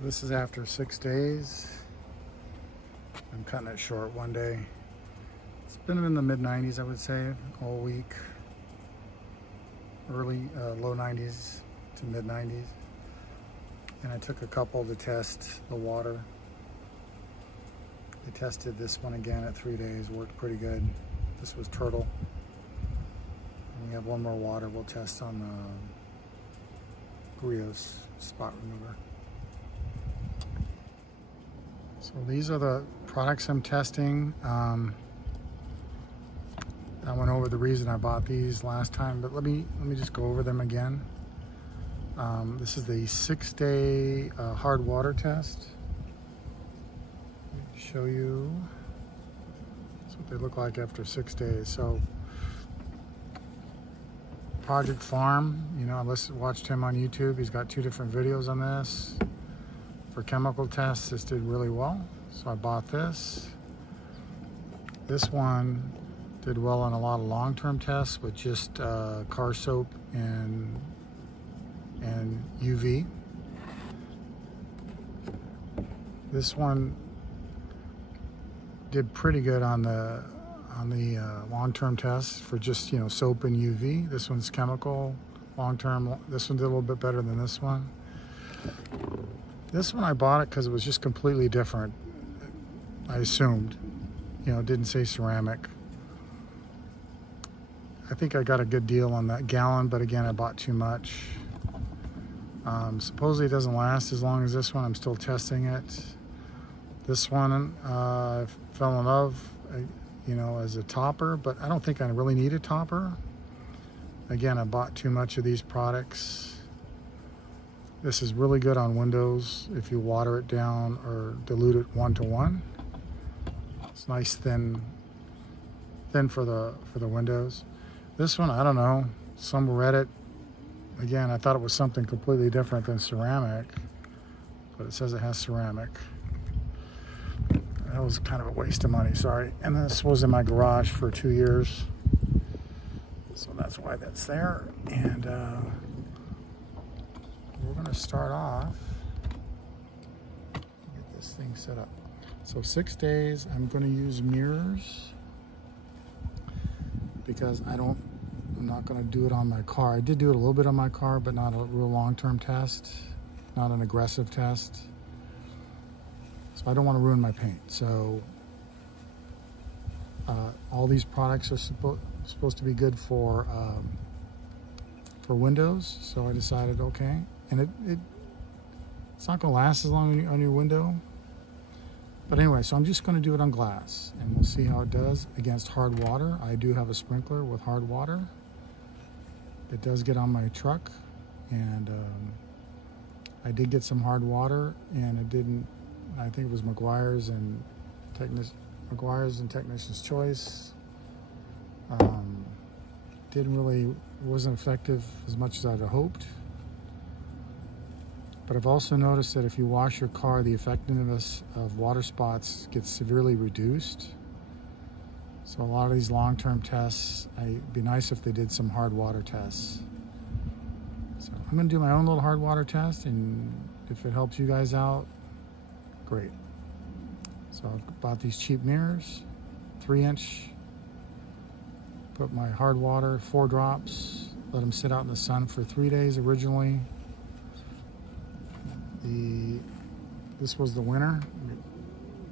This is after 6 days. I'm cutting it short one day. It's been in the mid 90s, I would say, all week. Early, low 90s to mid 90s. And I took a couple to test the water. I tested this one again at 3 days, worked pretty good. This was turtle. And we have one more water we'll test on the Griots spot remover. So these are the products I'm testing. I went over the reason I bought these last time, but let me just go over them again. This is the 6-day hard water test. Let me show you. That's what they look like after 6 days. So Project Farm, you know, I watched him on YouTube. He's got 2 different videos on this. For chemical tests, this did really well, so I bought this. This one did well on a lot of long-term tests with just car soap and UV. This one did pretty good on the long-term tests for just, you know, soap and UV. This one's chemical, long-term. This one did a little bit better than this one. This one I bought it because it was just completely different. I assumed, you know, it didn't say ceramic. I think I got a good deal on that gallon, but again, I bought too much. Supposedly it doesn't last as long as this one. I'm still testing it. This one, I fell in love, you know, as a topper, but I don't think I really need a topper. Again, I bought too much of these products. This is really good on windows if you water it down or dilute it 1-to-1. It's nice thin for the windows. This one, I don't know. Some read it. Again, I thought it was something completely different than ceramic, but it says it has ceramic. That was kind of a waste of money, sorry. And this was in my garage for 2 years. So that's why that's there. And we're gonna start off, get this thing set up. So 6 days, I'm gonna use mirrors because I'm not gonna do it on my car. I did do it a little bit on my car, but not a real long-term test, not an aggressive test. So I don't wanna ruin my paint. So all these products are supposed to be good for windows. So I decided, okay. And it's not gonna last as long on your window. But anyway, so I'm just gonna do it on glass and we'll see how it does against hard water. I do have a sprinkler with hard water. It does get on my truck, and I did get some hard water, and it didn't, I think it was Meguiars and Technician's Choice. Wasn't effective as much as I'd hoped. But I've also noticed that if you wash your car, the effectiveness of water spots gets severely reduced. So a lot of these long-term tests, it'd be nice if they did some hard water tests. So I'm gonna do my own little hard water test, and if it helps you guys out, great. So I've bought these cheap mirrors, 3-inch, put my hard water, 4 drops, let them sit out in the sun for 3 days originally. This was the winner. Let me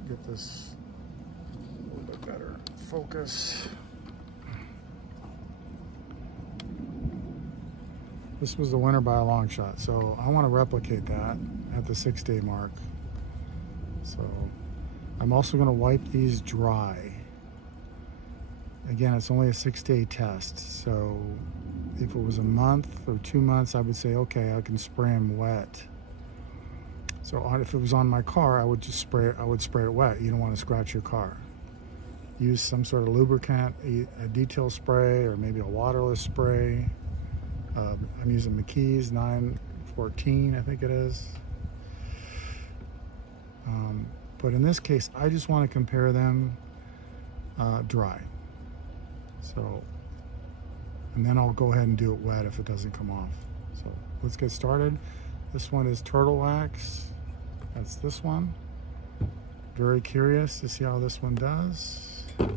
get this a little bit better focus. This was the winner by a long shot. So I want to replicate that at the 6-day mark. So I'm also going to wipe these dry. Again, it's only a 6-day test. So if it was a month or 2 months, I would say, okay, I can spray them wet. So if it was on my car, I would just spray it wet. You don't want to scratch your car. Use some sort of lubricant, a detail spray, or maybe a waterless spray. I'm using Meguiars 914, I think it is. But in this case, I just want to compare them dry. So, and then I'll go ahead and do it wet if it doesn't come off. So let's get started. This one is turtle wax. That's this one. Very curious to see how this one does. So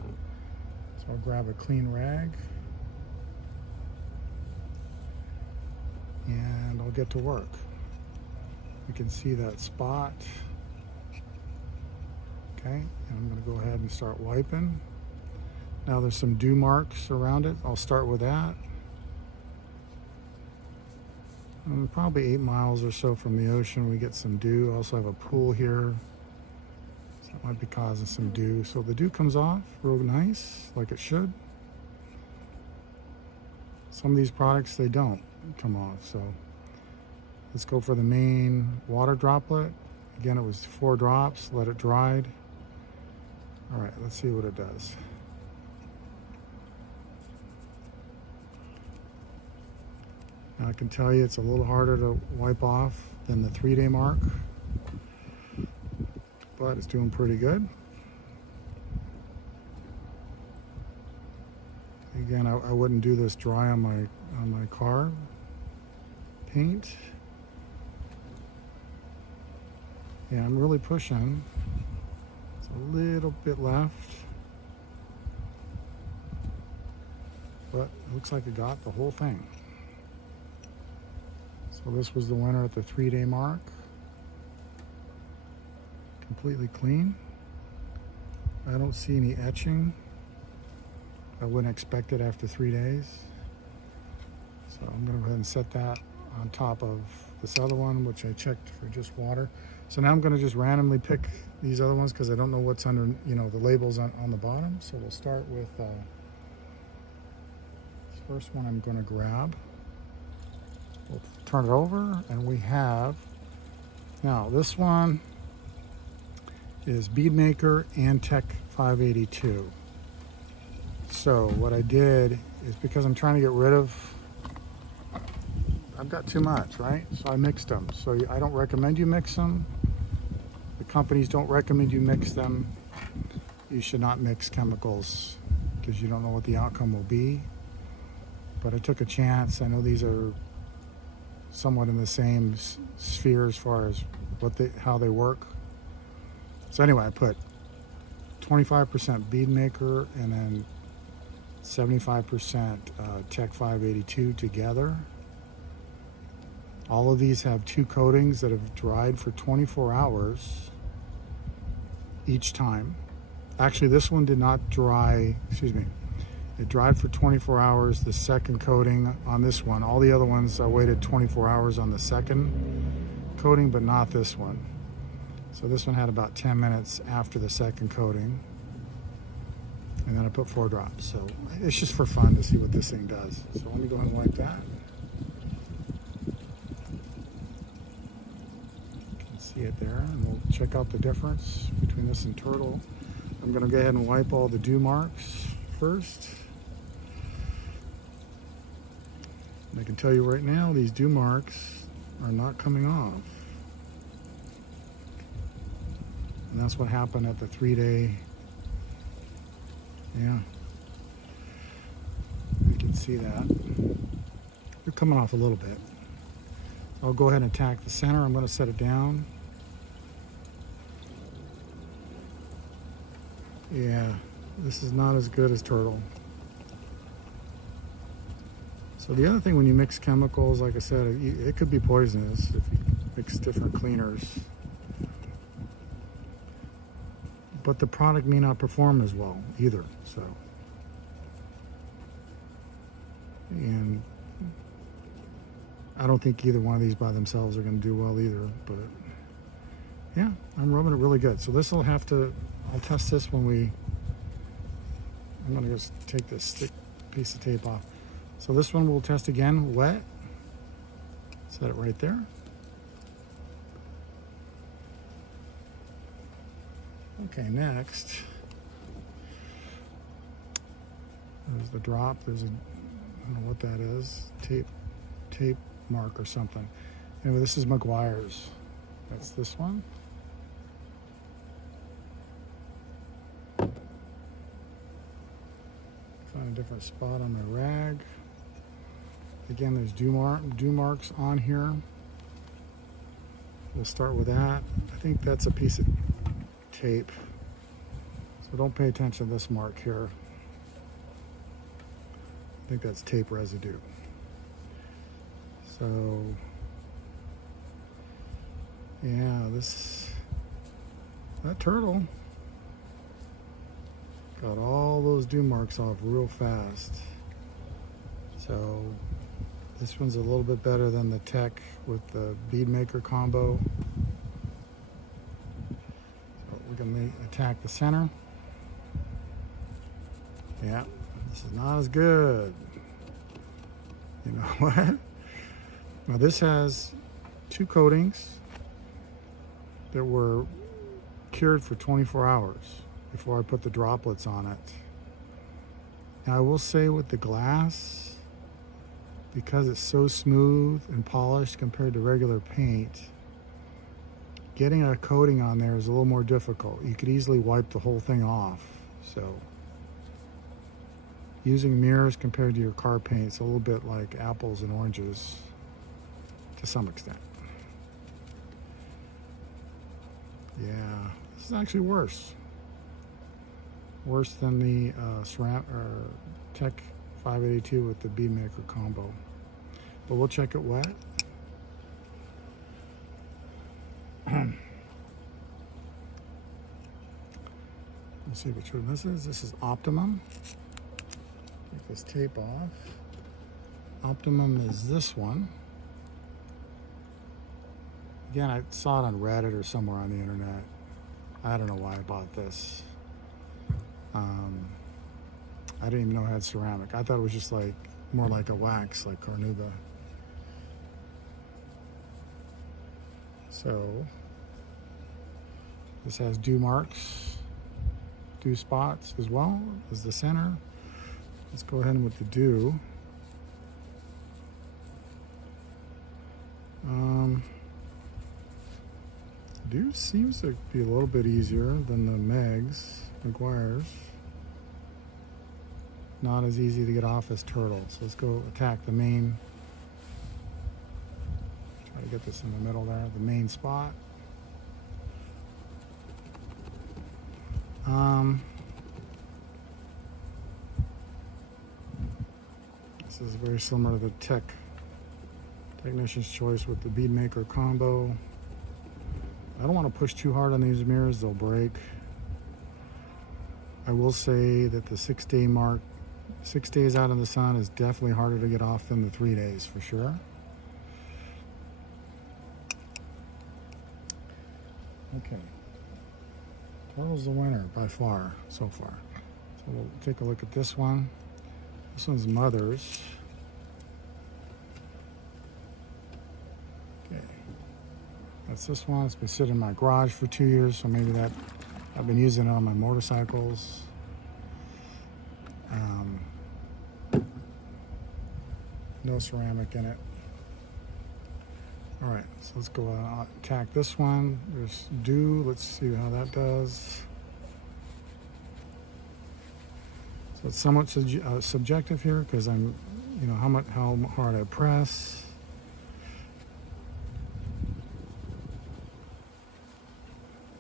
I'll grab a clean rag and I'll get to work. You can see that spot. Okay, and I'm going to go ahead and start wiping. Now there's some dew marks around it. I'll start with that. Probably 8 miles or so from the ocean, we get some dew. I also have a pool here, so that might be causing some dew. So the dew comes off real nice, like it should. Some of these products, they don't come off. So let's go for the main water droplet. Again, it was 4 drops, let it dry. All right, let's see what it does. Now I can tell you it's a little harder to wipe off than the 3-day mark, but it's doing pretty good. Again, I wouldn't do this dry on my car paint. Yeah, I'm really pushing. It's a little bit left, but it looks like it got the whole thing. So this was the winner at the 3-day mark. Completely clean. I don't see any etching. I wouldn't expect it after 3 days. So I'm gonna go ahead and set that on top of this other one, which I checked for just water. So now I'm gonna just randomly pick these other ones because I don't know what's under, you know, the labels on the bottom. So we'll start with this first one I'm gonna grab. We'll turn it over and we have, now this one is Bead Maker and Tech 582. So what I did is, because I'm trying to get rid of, I've got too much, right? So I mixed them. So I don't recommend you mix them. The companies don't recommend you mix them. You should not mix chemicals because you don't know what the outcome will be. But I took a chance. I know these are somewhat in the same sphere as far as how they work. So anyway, I put 25% Bead Maker and then 75% Tech 582 together. All of these have 2 coatings that have dried for 24 hours each time. Actually, this one did not dry, excuse me. It dried for 24 hours, the second coating on this one. All the other ones, I waited 24 hours on the second coating, but not this one. So this one had about 10 minutes after the second coating. And then I put 4 drops. So it's just for fun to see what this thing does. So let me go ahead and wipe that. You can see it there, and we'll check out the difference between this and Turtle. I'm gonna go ahead and wipe all the dew marks first. And I can tell you right now, these dew marks are not coming off. And that's what happened at the 3-day. Yeah. You can see that. They're coming off a little bit. I'll go ahead and attack the center. I'm going to set it down. Yeah, this is not as good as Turtle. So the other thing, when you mix chemicals, like I said, it could be poisonous if you mix different cleaners. But the product may not perform as well either, so. And I don't think either one of these by themselves are going to do well either, but yeah, I'm rubbing it really good. So this will have to, I'll test this when I'm going to just take this thick piece of tape off. So this one we'll test again, wet. Set it right there. Okay, next, there's the drop. There's a, I don't know what that is, tape mark or something. Anyway, this is Meguiars. That's this one. Find a different spot on my rag. Again, there's dew marks on here. we'll start with that. I think that's a piece of tape, so don't pay attention to this mark here. I think that's tape residue. So yeah, that turtle got all those dew marks off real fast. So this one's a little bit better than the Tech with the Bead Maker combo. So we're gonna attack the center. Yeah, this is not as good. You know what? Now this has 2 coatings that were cured for 24 hours before I put the droplets on it. Now I will say with the glass, because it's so smooth and polished compared to regular paint, getting a coating on there is a little more difficult. You could easily wipe the whole thing off. So using mirrors compared to your car paint, it's a little bit like apples and oranges to some extent. Yeah, this is actually worse. Worse than the Tech 582 with the Bead Maker combo. But we'll check it wet. Let's see which one this is. This is Optimum. Take this tape off. Optimum is this one. Again, I saw it on Reddit or somewhere on the internet. I don't know why I bought this. I didn't even know it had ceramic. I thought it was just like more like a wax, like Carnauba. So this has dew marks, dew spots as well as the center. Let's go ahead with the dew. Dew seems to be a little bit easier than the Meguiars. Not as easy to get off as turtle. So let's go attack the main. Try to get this in the middle there, the main spot. This is very similar to the Technician's Choice with the Bead Maker combo. I don't want to push too hard on these mirrors, they'll break. I will say that the 6-day mark, 6 days out in the sun is definitely harder to get off than the 3 days for sure. Okay, turtle's the winner by far so far. So we'll take a look at this one. This one's Mother's. Okay, that's this one. It's been sitting in my garage for 2 years, so maybe that I've been using it on my motorcycles. No ceramic in it. All right, so let's go attack this one. There's dew. Let's see how that does. So it's somewhat subjective here because I'm, you know, how hard I press.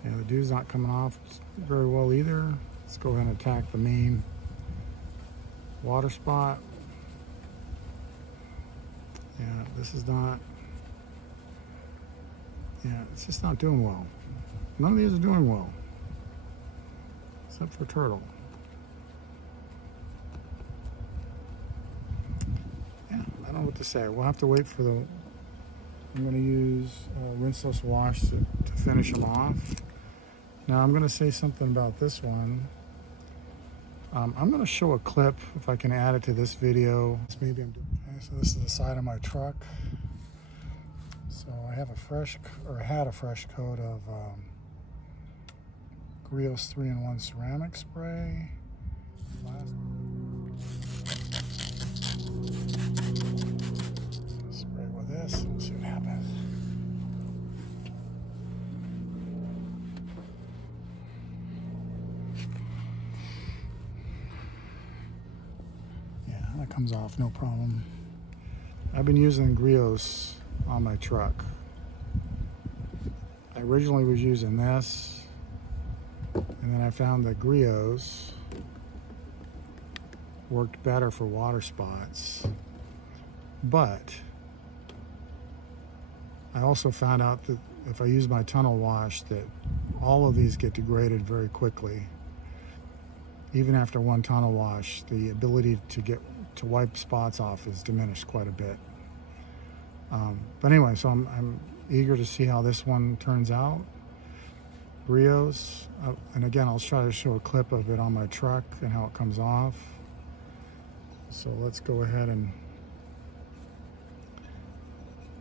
Yeah, the dew's not coming off very well either. Let's go ahead and attack the main water spot. Yeah, this is not, yeah, it's just not doing well. None of these are doing well, except for turtle. Yeah, I don't know what to say. We'll have to wait for the, I'm gonna use rinseless wash to finish them off. Now I'm gonna say something about this one. I'm gonna show a clip if I can add it to this video. Maybe I'm doing. Okay, so this is the side of my truck. So I have had a fresh coat of Griots 3-in-1 ceramic spray. Spray with this and see what happens. That comes off no problem. I've been using Griots on my truck. I originally was using this, and then I found that Griots worked better for water spots, but I also found out that if I use my tunnel wash, that all of these get degraded very quickly. Even after one tunnel wash, the ability to wipe spots off is diminished quite a bit. But anyway, so I'm eager to see how this one turns out. Griots, and again, I'll try to show a clip of it on my truck and how it comes off. So let's go ahead and,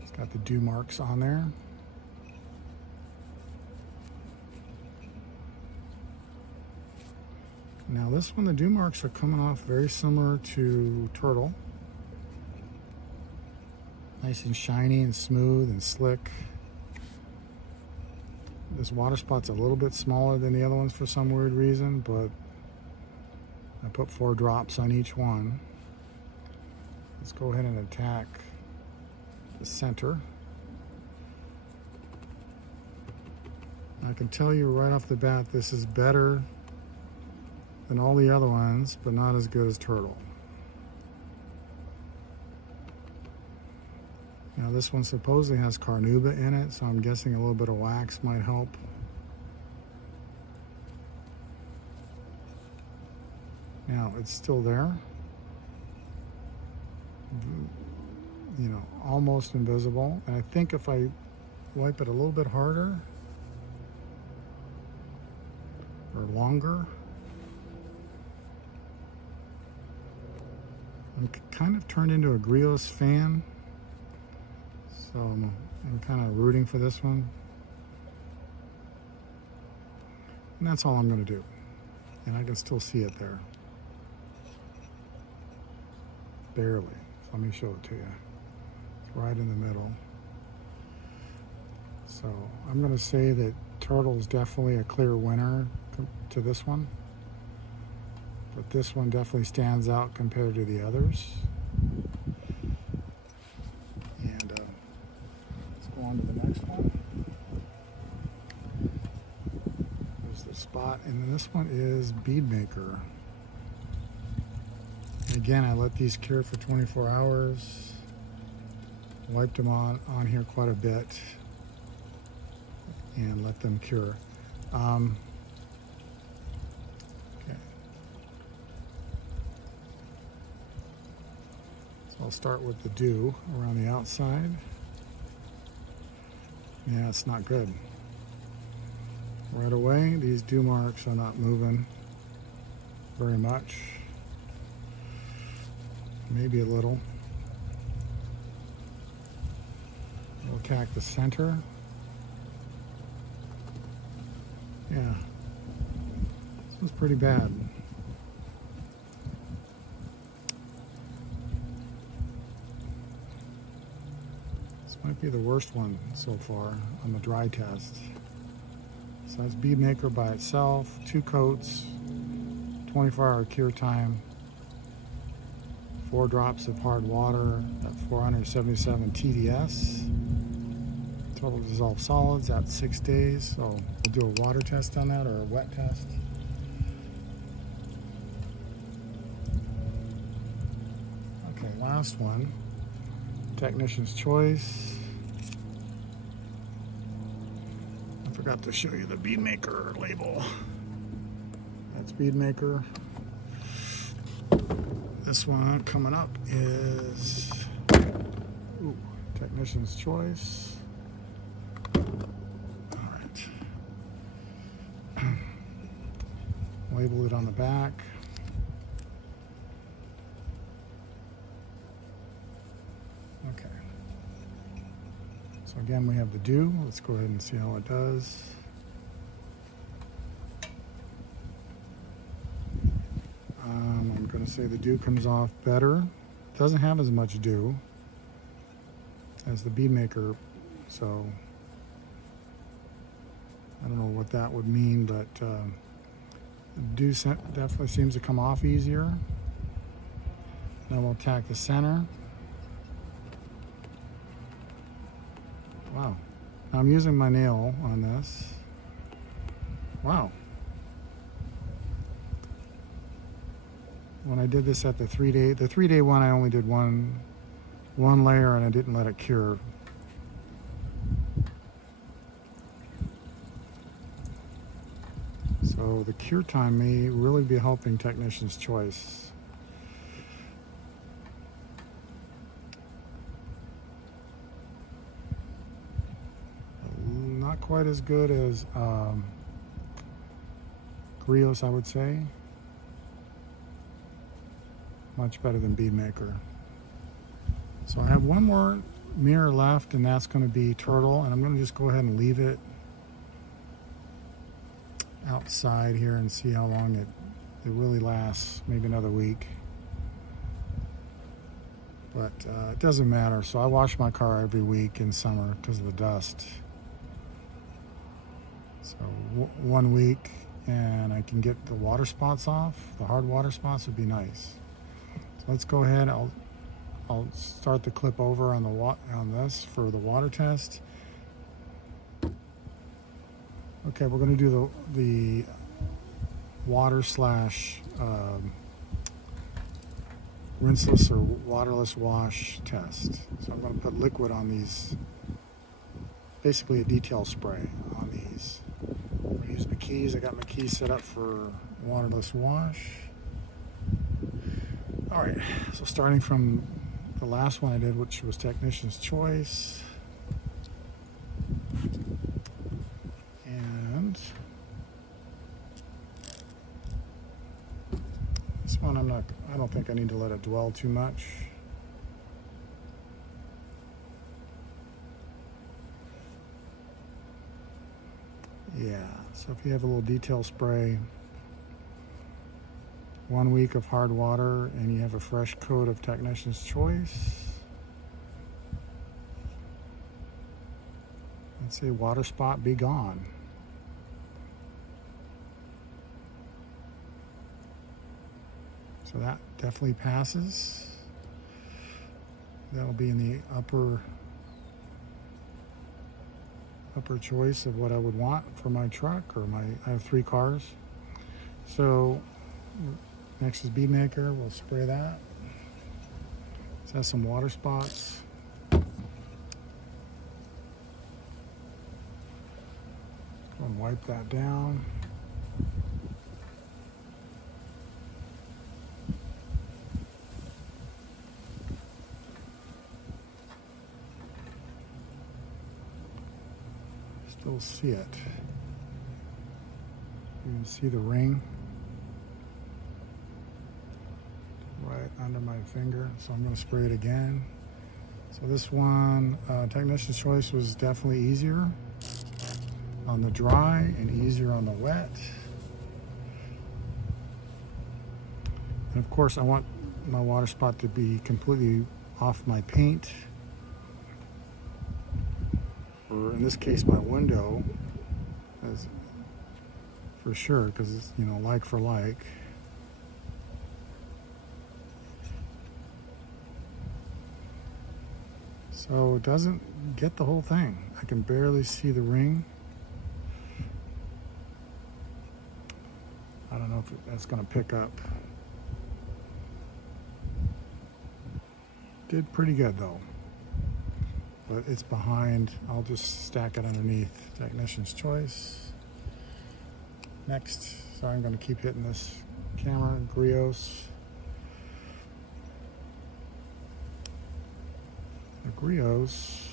it's got the dew marks on there. Now this one, the dew marks are coming off very similar to Turtle. Nice and shiny and smooth and slick. This water spot's a little bit smaller than the other ones for some weird reason, but I put 4 drops on each one. Let's go ahead and attack the center. I can tell you right off the bat, this is better than all the other ones, but not as good as Turtle. Now this one supposedly has carnauba in it, so I'm guessing a little bit of wax might help. Now it's still there. You know, almost invisible. And I think if I wipe it a little bit harder or longer, I'm kind of turned into a Griots fan, so I'm kind of rooting for this one. And that's all I'm going to do. And I can still see it there. Barely. Let me show it to you. It's right in the middle. So I'm going to say that Turtle is definitely a clear winner to this one. But this one definitely stands out compared to the others. And let's go on to the next one. There's the spot, and then this one is Bead Maker. And again, I let these cure for 24 hours. Wiped them on here quite a bit and let them cure. I'll start with the dew around the outside. Yeah, it's not good. Right away, these dew marks are not moving very much. Maybe a little. We'll attack the center. Yeah, this one's pretty bad. Might be the worst one so far on the dry test. So that's Bead Maker by itself, 2 coats, 24-hour cure time, 4 drops of hard water at 477 TDS. Total dissolved solids at 6 days. So we'll do a water test on that, or a wet test. Okay, last one. Technician's choice. I forgot to show you the Bead Maker label. That's Bead Maker. This one coming up is Technician's choice. All right. Label it on the back. So again, we have the dew. Let's go ahead and see how it does. I'm going to say the dew comes off better. It doesn't have as much dew as the Bead Maker, so I don't know what that would mean, but the dew definitely seems to come off easier. Now we'll attack the center. Wow, I'm using my nail on this. Wow. When I did this at the 3-day one, I only did one layer and I didn't let it cure. So the cure time may really be helping technician's choice. Not quite as good as Griots, I would say. Much better than Bead Maker. So I have one more mirror left, and that's going to be Turtle, and I'm going to just go ahead and leave it outside here and see how long it really lasts. Maybe another week, but it doesn't matter. So I wash my car every week in summer because of the dust. So 1 week and I can get the water spots off. The hard water spots would be nice. So let's go ahead. I'll start the clip over on this for the water test. Okay, we're going to do the water slash rinseless or waterless wash test. So I'm going to put liquid on these, basically a detail spray on these. I'm going to use Meguiars. I got Meguiars set up for waterless wash. All right, so starting from the last one I did, which was Technician's Choice. And this one I don't think I need to let it dwell too much. Yeah, so if you have a little detail spray, 1 week of hard water, and you have a fresh coat of Technician's Choice, let's say water spot be gone. So that definitely passes. That'll be in the upper choice of what I would want for my truck, or I have 3 cars. So next is Bead Maker. We'll spray that. It has some water spots. Go and wipe that down. Still see it. You can see the ring right under my finger, so I'm going to spray it again. So this one, Technician's Choice, was definitely easier on the dry and easier on the wet. And of course I want my water spot to be completely off my paint, or in this case my window, as for sure, because it's, you know, like for like. So it doesn't get the whole thing. I can barely see the ring. I don't know if that's going to pick up. Did pretty good though. But it's behind. I'll just stack it underneath Technician's Choice. Next, sorry, I'm going to keep hitting this camera, Griots. The Griots,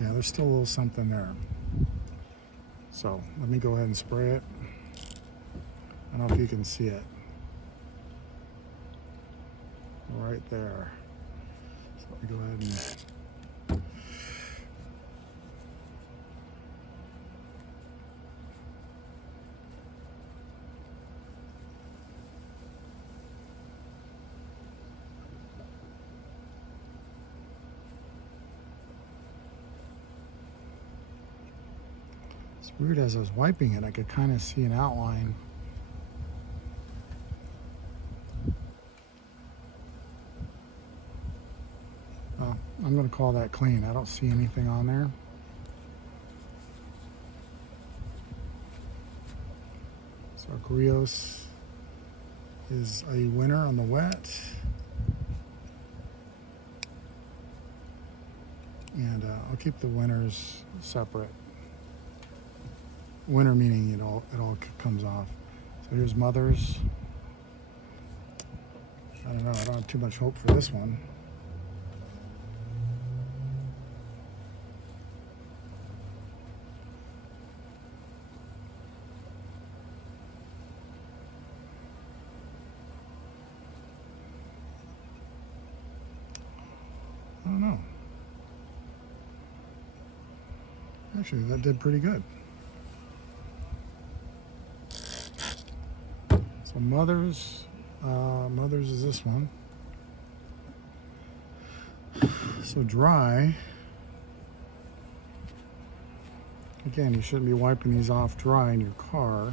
yeah, there's still a little something there. So let me go ahead and spray it. I don't know if you can see it. Right there. So let me go ahead and it's weird, as I was wiping it, I could kind of see an outline. I'm going to call that clean. I don't see anything on there. So Griots is a winner on the wet. And I'll keep the winners separate. Winner meaning it all comes off. So here's Mothers. I don't know, I don't have too much hope for this one. I don't know. Actually, that did pretty good. So Mothers is this one. So dry. Again, you shouldn't be wiping these off dry in your car.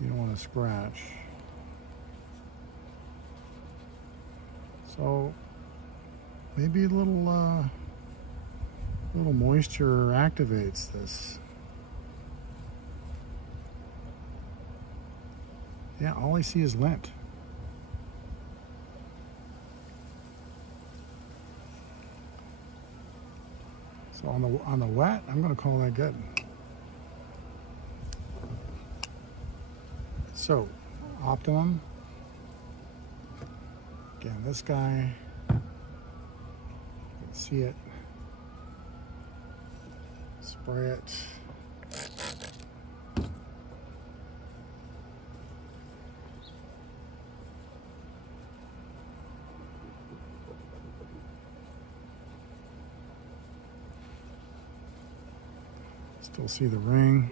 You don't want to scratch. So maybe a little moisture activates this. Yeah, all I see is lint. So on the wet, I'm going to call that good. So Optimum. Again, this guy. You can see it. Spray it. Still see the ring.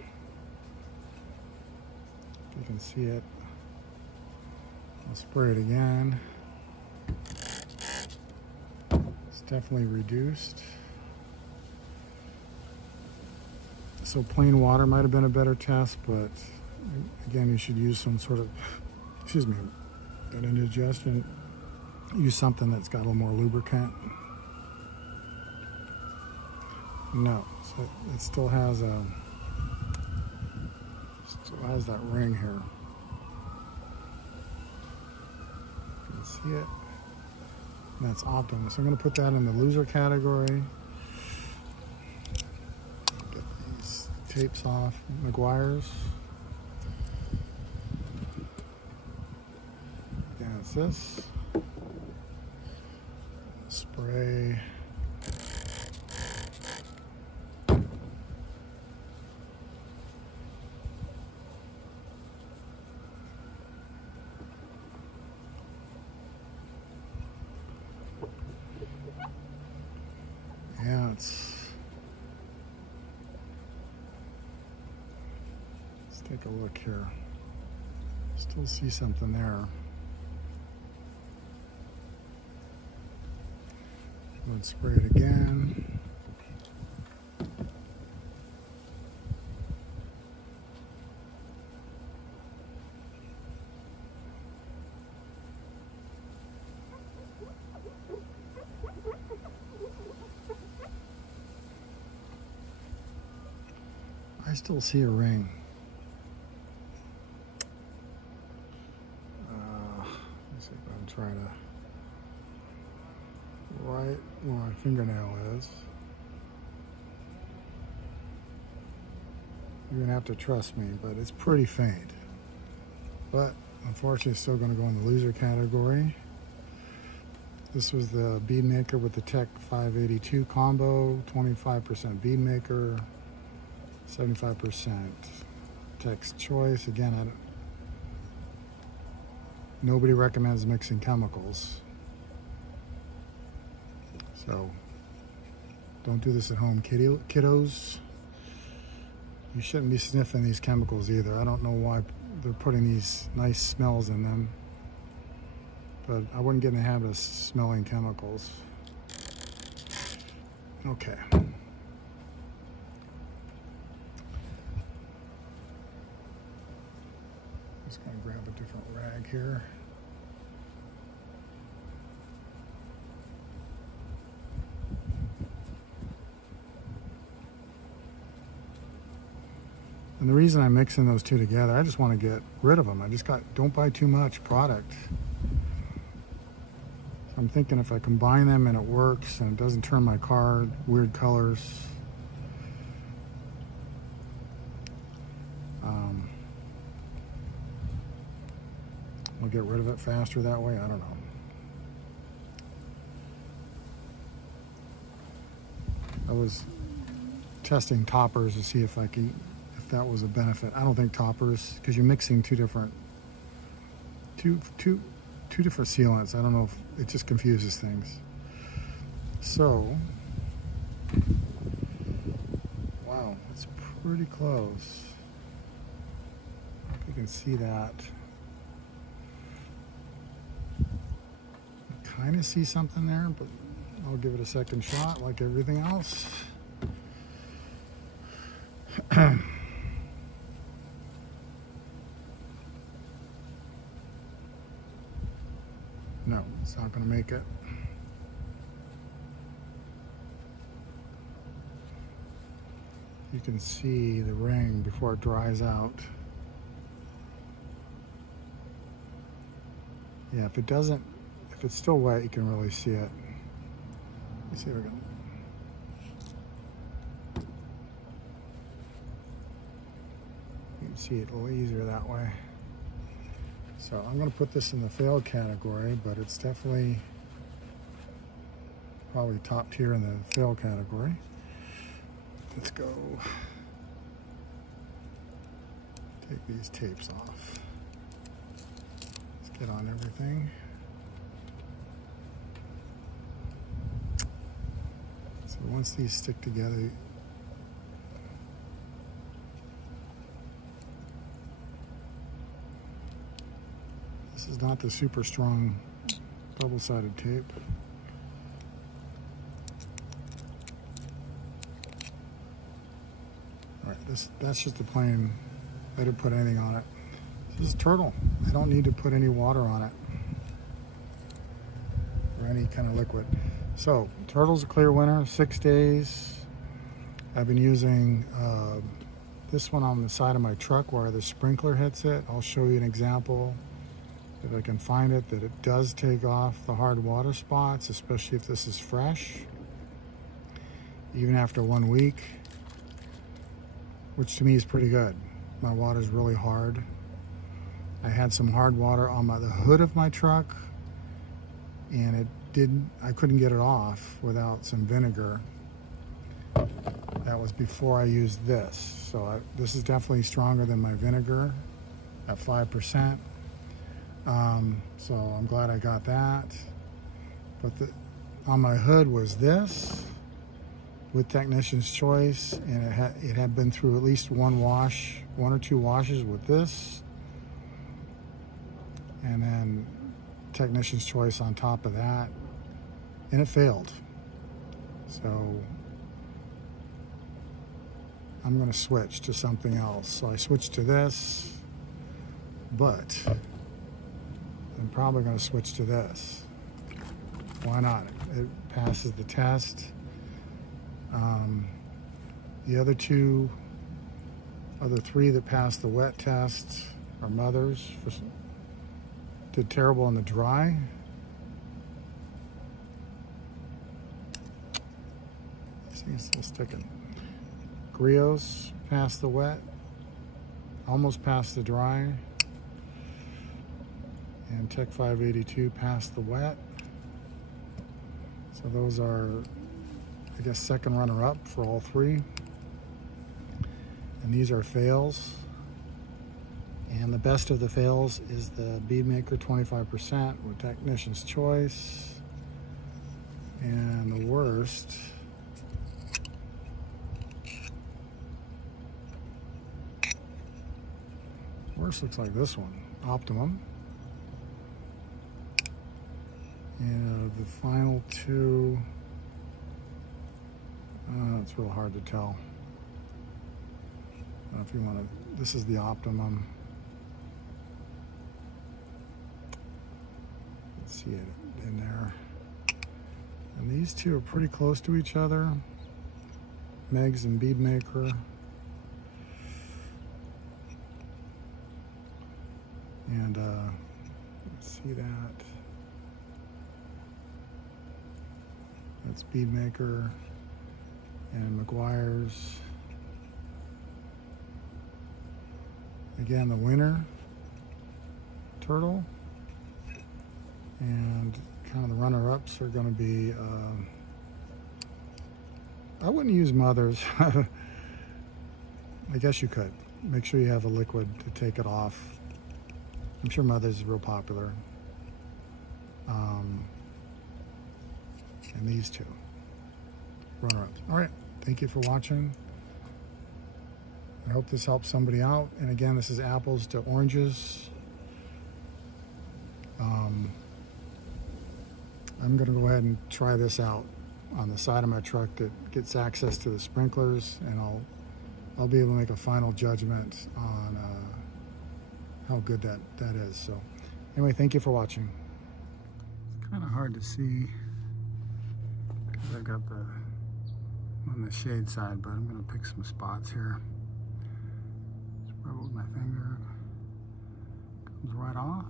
You can see it. I'll spray it again. It's definitely reduced. So plain water might have been a better test, but again, you should use some sort of, excuse me, got indigestion. Use something that's got a little more lubricant. No, so it still has that ring here. You can see it. And that's Optimum. So I'm going to put that in the loser category. Get these tapes off. Meguiars. Again, it's this. Spray. Yeah, let's take a look here. Still see something there. Let's spray it again. I still see a ring. Let's see if I can try to right where my fingernail is. You're gonna have to trust me, but it's pretty faint. But unfortunately, it's still gonna go in the loser category. This was the Bead Maker with the Tech 582 combo, 25% Bead Maker, 75% Tech's Choice. Again, nobody recommends mixing chemicals. So don't do this at home, kiddos. You shouldn't be sniffing these chemicals either. I don't know why they're putting these nice smells in them, but I wouldn't get in the habit of smelling chemicals. Okay. Just gonna grab a different rag here. And the reason I'm mixing those two together, I just want to get rid of them. Don't buy too much product. So I'm thinking if I combine them and it works and it doesn't turn my card weird colors, I'll get rid of it faster that way. I don't know. I was testing toppers to see if that was a benefit. I don't think toppers, because you're mixing two different sealants. I don't know if it just confuses things. So, wow, it's pretty close. You can see that. Kind of see something there, but I'll give it a second shot like everything else. No, it's not going to make it. You can see the ring before it dries out. Yeah, if it's still wet, you can really see it. Let's see if we can. You can see it a little easier that way. So I'm going to put this in the failed category, but it's definitely probably top tier in the failed category. Let's go take these tapes off. Let's get on everything. So once these stick together, this is not the super strong double-sided tape. All right, that's just a plain, I didn't put anything on it. This is turtle. I don't need to put any water on it or any kind of liquid. So, turtle's a clear winner, 6 days. I've been using this one on the side of my truck where the sprinkler hits it. I'll show you an example, if I can find it, that it does take off the hard water spots, especially if this is fresh, even after 1 week, which to me is pretty good. My water's really hard. I had some hard water on the hood of my truck, and I couldn't get it off without some vinegar. That was before I used this. So this is definitely stronger than my vinegar at 5%. So I'm glad I got that. But on my hood was this with Technician's Choice, and it had been through at least one or two washes with this, and then Technician's Choice on top of that, and it failed. So I'm going to switch to something else. So I switched to this, but I'm probably going to switch to this. Why not? It passes the test. The other three that passed the wet test are mothers. Did terrible on the dry. This thing's still sticking. Griots passed the wet, almost passed the dry, and Tech 582 passed the wet. So those are, I guess, second runner-up for all three. And these are fails. And the best of the fails is the Bead Maker 25% with Technician's Choice. And the worst looks like this one, Optimum. And the final two, it's real hard to tell. I don't know if you want to, this is the Optimum. Let's see it in there. And these two are pretty close to each other. Megs and Bead Maker. see that. That's Bead Maker and Meguiars. Again, the winter turtle, and kind of the runner-ups are going to be, I wouldn't use mothers. I guess you could. Make sure you have a liquid to take it off. I'm sure mothers is real popular. And these two runner-ups. All right, thank you for watching. I hope this helps somebody out. And again, this is apples to oranges. I'm gonna go ahead and try this out on the side of my truck that gets access to the sprinklers, and I'll be able to make a final judgment on how good that is. So anyway, thank you for watching. It's kind of hard to see because I've got the on the shade side, but I'm gonna pick some spots here. Rub it with my finger. Comes right off.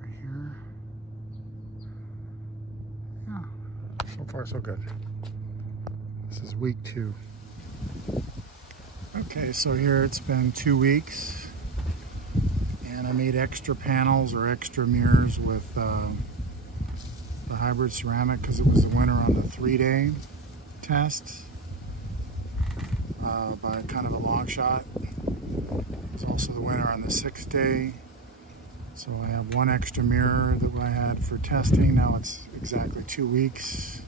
Right here. Yeah. So far so good. This is week 2. Okay, so here it's been 2 weeks, and I made extra panels or extra mirrors with the hybrid ceramic because it was the winner on the 3-day test. By kind of a long shot. It was also the winner on the 6th day. So I have 1 extra mirror that I had for testing. Now it's exactly 2 weeks.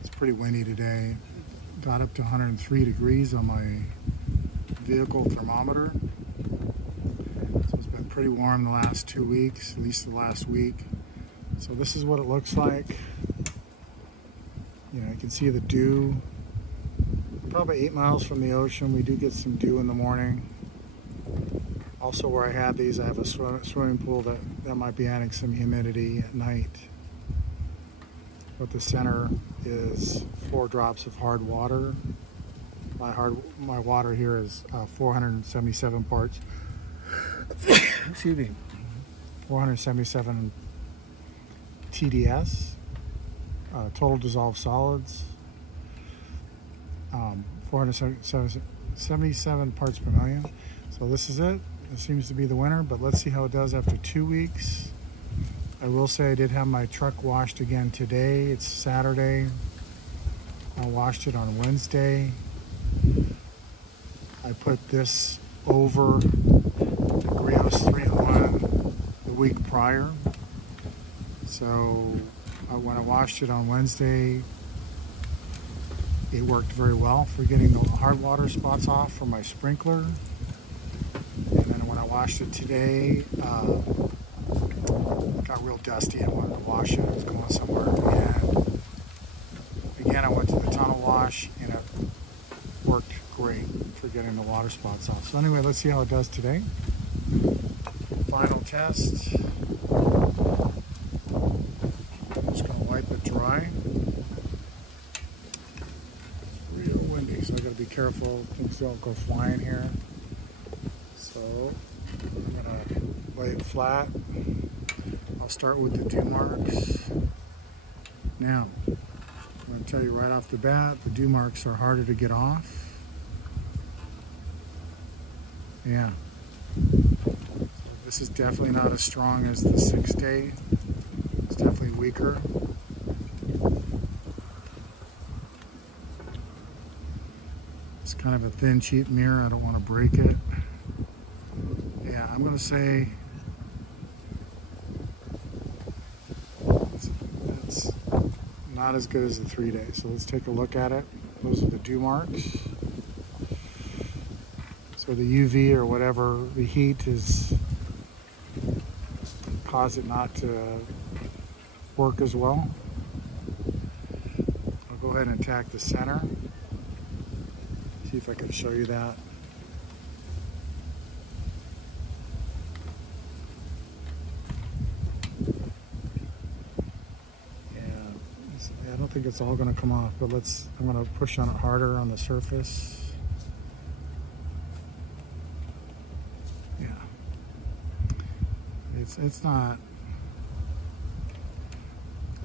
It's pretty windy today. Got up to 103 degrees on my vehicle thermometer. So it's been pretty warm the last 2 weeks, at least the last week. So this is what it looks like. You know, you can see the dew. Probably 8 miles from the ocean. We do get some dew in the morning. Also, where I have these, I have a swimming pool that might be adding some humidity at night. But the center is 4 drops of hard water. My water here is 477 parts. Excuse me. 477 TDS. Total dissolved solids, 477 parts per million. So this is it. It seems to be the winner, but let's see how it does after 2 weeks. I will say I did have my truck washed again today. It's Saturday. I washed it on Wednesday. I put this over the Griots 3-in-1 the week prior. So when I washed it on Wednesday, it worked very well for getting the hard water spots off for my sprinkler. And then when I washed it today, it got real dusty. I wanted to wash it. I was going somewhere. And again, I went to the tunnel wash, and it worked great for getting the water spots off. So anyway, let's see how it does today. Final test. Wipe it dry. It's real windy, so I gotta be careful things don't go flying here. So I'm gonna lay it flat. I'll start with the dew marks. Now, I'm gonna tell you right off the bat, the dew marks are harder to get off. Yeah. So this is definitely not as strong as the 6th day. It's definitely weaker. It's kind of a thin, cheap mirror. I don't want to break it. Yeah, I'm going to say that's not as good as the 3 days. So let's take a look at it. Those are the dew marks. So the UV or whatever, the heat is cause it not to work as well. I'll go ahead and attack the center. See if I can show you that. Yeah, I don't think it's all going to come off, but I'm going to push on it harder on the surface. It's not,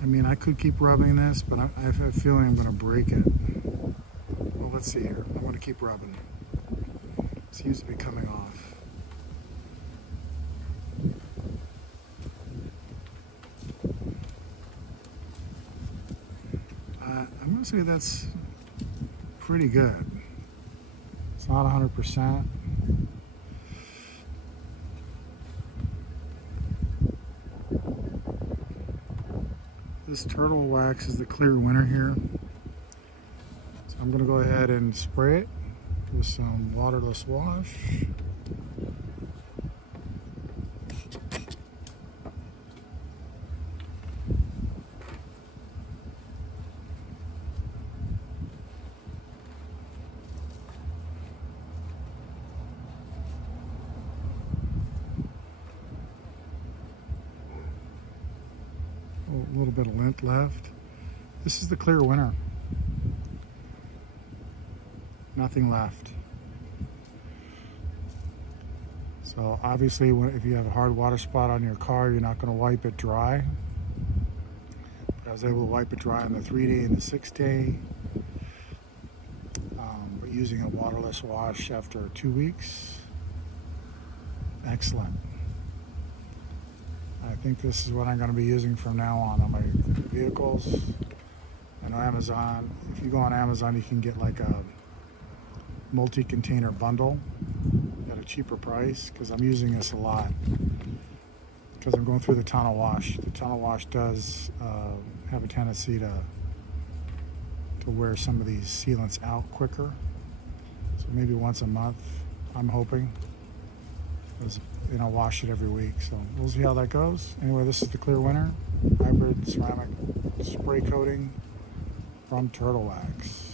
I mean, I could keep rubbing this, but I have a feeling I'm going to break it. Well, let's see here. I'm going to keep rubbing. It seems to be coming off. I'm going to say that's pretty good. It's not 100%. This turtle wax is the clear winner here. So I'm going to go ahead and spray it with some waterless wash. A little bit of lint left. This is the clear winner. Nothing left. So obviously if you have a hard water spot on your car, you're not going to wipe it dry. But I was able to wipe it dry on the 3-day and the 6-day. But using a waterless wash after 2 weeks, excellent. I think this is what I'm going to be using from now on my vehicles and on Amazon. If you go on Amazon, you can get like a multi-container bundle at a cheaper price, because I'm using this a lot because I'm going through the tunnel wash. The tunnel wash does have a tendency to wear some of these sealants out quicker. So maybe once a month, I'm hoping. You know, wash it every week. So we'll see how that goes. Anyway, this is the clear winner hybrid ceramic spray coating from Turtle Wax.